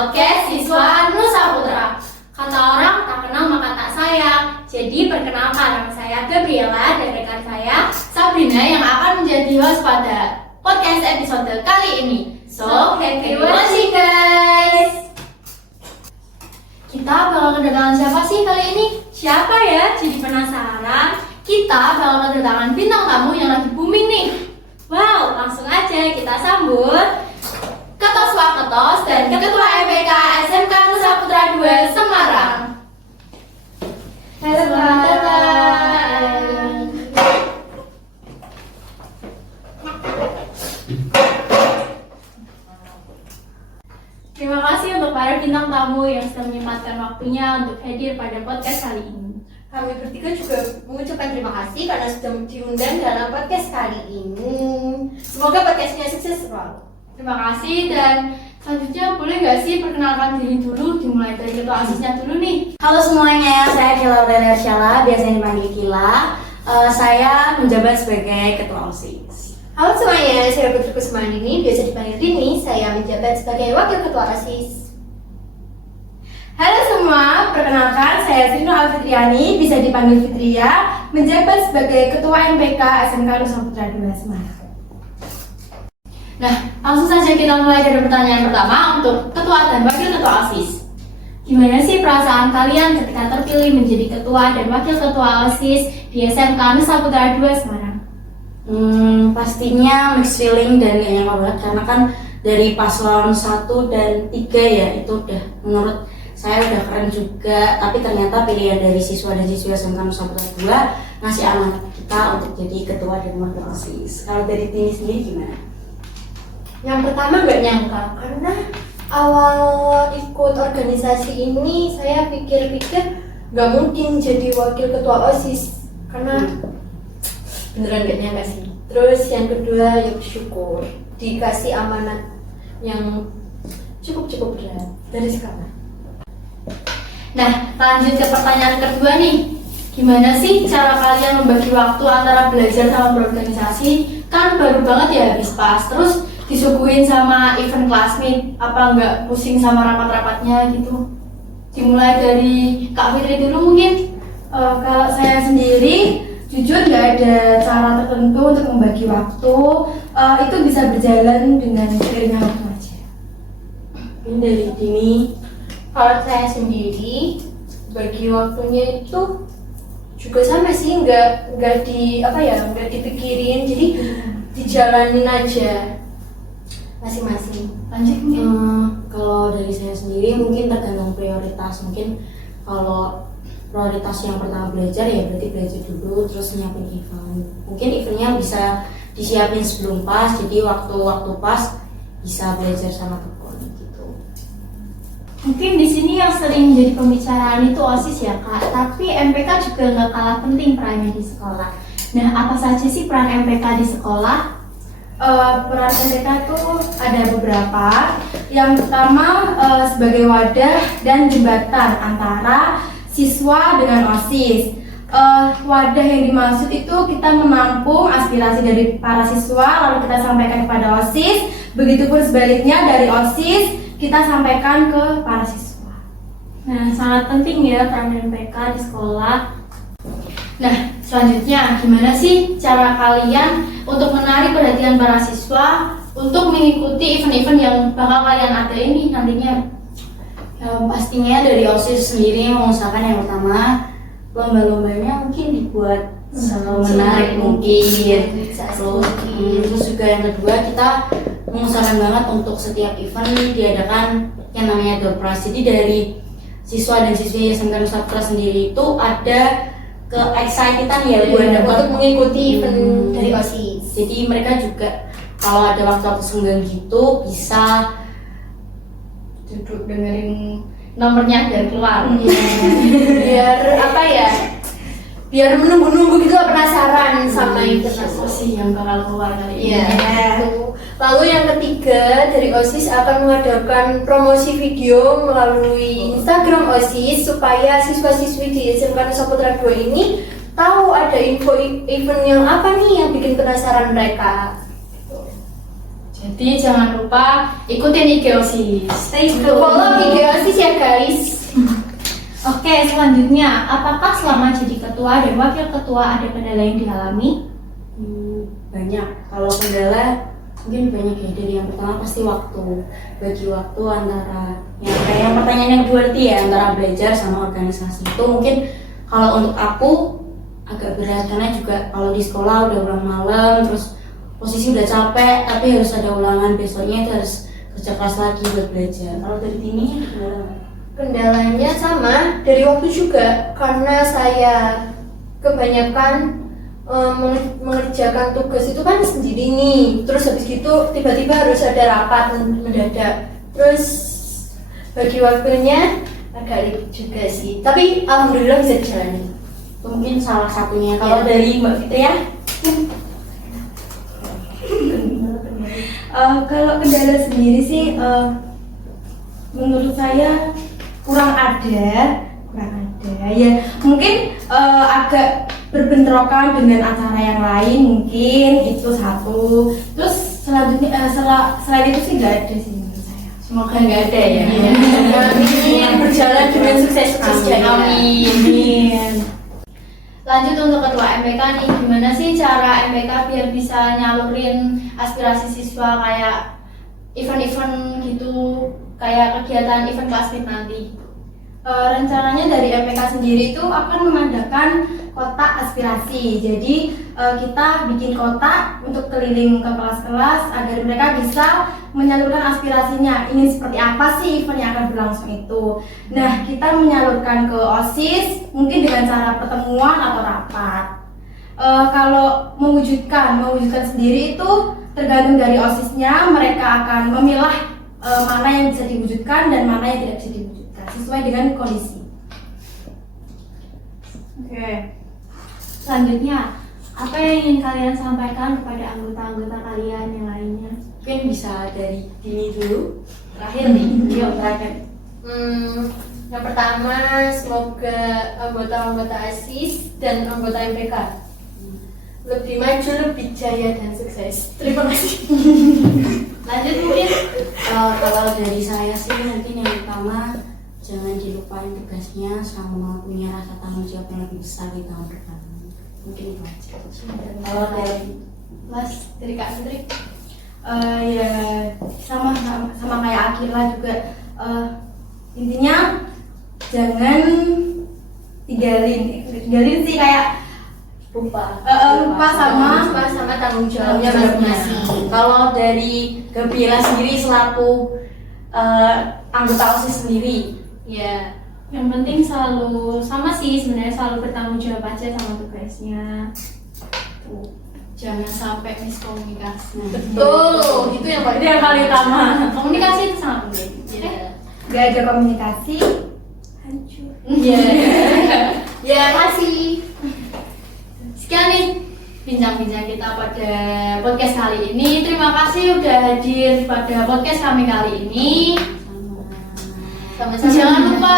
podcast siswa Nusa Putra. Kata orang tak kenal maka tak sayang. Jadi perkenalkan, nama saya Gabriela dan rekan saya Sabrina yang akan menjadi host pada podcast episode kali ini. So, happy watching guys. Kita bakal kedatangan siapa sih kali ini? Siapa ya? Jadi penasaran. Kita bakal kedatangan bintang tamu yang lagi booming nih. Wow, langsung aja kita sambut Ketos Waketos dan Ketua MPK SMK Nusa Putra 2 Semarang. Halo, selamat datang. Terima kasih untuk para bintang tamu yang sudah menyempatkan waktunya untuk hadir pada podcast kali ini. Kami bertiga juga mengucapkan terima kasih karena sudah diundang dalam podcast kali ini. Semoga podcastnya sukses selalu. Terima kasih, dan selanjutnya boleh nggak sih perkenalkan diri dulu, dimulai dari ketua asisnya dulu nih. Halo semuanya, saya Kila Aureliana Syala, biasanya dipanggil Kila. Saya menjabat sebagai ketua OSIS. Halo semuanya, saya Putri Kusmandini, biasa dipanggil Rini. Saya menjabat sebagai wakil ketua OSIS. Halo semua, perkenalkan saya Sri Nur Alfitriani, bisa dipanggil Fitria, menjabat sebagai Ketua MPK SMK Nusa Putra 2 Semarang. Nah, langsung saja kita mulai dari pertanyaan pertama untuk ketua dan wakil ketua OSIS. Gimana sih perasaan kalian ketika terpilih menjadi ketua dan wakil ketua OSIS di SMK Nusa Putra 2 Semarang? Pastinya mixed feeling dan gak nyangka banget karena kan dari paslon 1 dan 3 ya, itu udah menurut saya udah keren juga, tapi ternyata pilihan dari siswa dan siswa SMK Nusa Putra 2 ngasih amanat kita untuk jadi ketua dan wakil OSIS. Kalau dari Tini sendiri gimana? Yang pertama nggak nyangka, karena awal ikut organisasi ini saya pikir-pikir nggak mungkin jadi wakil ketua OSIS karena beneran nggak nyangka sih. Terus yang kedua ya bersyukur dikasih amanat yang cukup berat dari sekarang. Nah, lanjut ke pertanyaan kedua nih. Gimana sih cara kalian membagi waktu antara belajar sama berorganisasi? Kan baru banget ya habis pas, terus disuguhin sama event classmate, apa nggak pusing sama rapat-rapatnya gitu? Dimulai dari Kak Fitri dulu mungkin. Kalau saya sendiri, jujur nggak ada cara tertentu untuk membagi waktu, itu bisa berjalan dengan seiringnya waktu aja. Ini dari Tini. Kalau saya sendiri bagi waktunya itu juga sama sih, nggak dipikirin, jadi dijalanin aja masing-masing. Lanjut mungkin. Kalau dari saya sendiri mungkin tergantung prioritas. Mungkin kalau prioritas yang pertama belajar ya berarti belajar dulu, terus nyiapin event. Mungkin eventnya bisa disiapin sebelum pas, jadi waktu pas bisa belajar sama teman gitu. Mungkin di sini yang sering jadi pembicaraan itu OSIS ya Kak, tapi MPK juga nggak kalah penting perannya di sekolah. Nah, apa saja sih peran MPK di sekolah? Peran MPK itu ada beberapa. Yang pertama sebagai wadah dan jembatan antara siswa dengan OSIS. Wadah yang dimaksud itu kita menampung aspirasi dari para siswa lalu kita sampaikan kepada OSIS. Begitupun sebaliknya dari OSIS kita sampaikan ke para siswa. Nah, sangat penting ya peran MPK di sekolah. Nah, selanjutnya gimana sih cara kalian untuk menarik perhatian para siswa untuk mengikuti event-event yang bakal kalian ada ini nantinya? Pastinya dari OSIS sendiri mengusahakan yang pertama lomba-lombanya mungkin dibuat menarik mungkin. Terus juga yang kedua kita mengusahakan banget untuk setiap event diadakan yang namanya door prize. Jadi dari siswa dan siswi SMK Nusa Putra sendiri itu ada ke-excitedan ya untuk mengikuti event dari OSIS. Jadi mereka juga kalau ada waktu-waktu senggang gitu bisa Duduk dengerin nomornya biar keluar. biar menunggu-nunggu gitu, penasaran sama Siapa sih yang bakal keluar kali ini? Iya. Lalu yang ketiga, dari OSIS akan mengadakan promosi video melalui Instagram OSIS supaya siswa-siswi di SMK Nusa Putra 2 ini tahu ada info event yang apa nih yang bikin penasaran mereka. Jadi Jadi jangan lupa ikutin IG OSIS. Stay tune. Follow IG OSIS ya guys. Oke, selanjutnya, apakah selama jadi ketua dan wakil ketua ada kendala yang dialami? Banyak. Kalau kendala mungkin banyak ya. Dari yang pertama pasti waktu, bagi waktu antara yang kayak yang pertanyaan yang kedua tadi ya, antara belajar sama organisasi itu mungkin kalau untuk aku agak berat karena juga kalau di sekolah udah ulang malam terus posisi udah capek tapi harus ada ulangan besoknya itu harus kerja keras lagi buat belajar. Kalau dari Tini gimana? Kendalanya sama dari waktu juga karena saya kebanyakan mengerjakan tugas itu kan sendiri nih, terus habis gitu tiba-tiba harus ada rapat mendadak, terus bagi waktunya agak ribet juga sih, tapi alhamdulillah bisa dijalani. Itu mungkin salah satunya. Kalau dari Mbak Fitri ya? Kalau kendala sendiri sih, menurut saya kurang ada ya. Mungkin agak berbentrokan dengan acara yang lain, mungkin itu satu. Terus selanjutnya selain itu sih nggak ada sih menurut saya. Semoga nggak ada ya. Amin, berjalan dengan sukses-sukses dan Amin. Lanjut untuk ketua MPK nih, gimana sih cara MPK biar bisa nyalurin aspirasi siswa kayak event-event gitu, kayak kegiatan event klasik nanti? Rencananya dari MPK sendiri itu akan mengadakan kotak aspirasi. Jadi kita bikin kotak untuk keliling ke kelas-kelas agar mereka bisa menyalurkan aspirasinya. Ingin seperti apa sih event yang akan berlangsung itu. Nah, kita menyalurkan ke OSIS mungkin dengan cara pertemuan atau rapat. Kalau mewujudkan sendiri itu tergantung dari OSISnya. Mereka akan memilah mana yang bisa diwujudkan dan mana yang tidak bisa diwujudkan sesuai dengan kondisi. Oke. Selanjutnya, apa yang ingin kalian sampaikan kepada anggota-anggota kalian yang lainnya? Mungkin bisa dari Dini dulu. Terakhir nih, yuk terakhir. Yang pertama, semoga anggota-anggota ASIS dan anggota MPK lebih maju, lebih jaya dan sukses. Terima kasih. Lanjut mungkin. Kalau dari saya sih mungkin yang pertama jangan dilupain tugasnya sama punya rasa tanggung jawab yang lebih besar di tahun depan. Mungkin itu aja. Kalau dari Mas, dari Kak Fitri. Ya sama kayak Akila juga, intinya jangan tinggalin sih kayak lupa sama tanggung jawabnya masing-masing. Kalau dari Gabriela sendiri selaku anggota OSIS sendiri, Ya, yang penting selalu sama sih sebenarnya, selalu bertanggung jawab aja sama tugasnya. Jangan sampai miskomunikasi. Betul, itu yang paling utama. Komunikasi itu sangat penting. gak ada komunikasi hancur. Iya. Ya, kasih. Sekian nih bincang-bincang kita pada podcast kali ini. Terima kasih udah hadir pada podcast kami kali ini. Sama-sama. Jangan lupa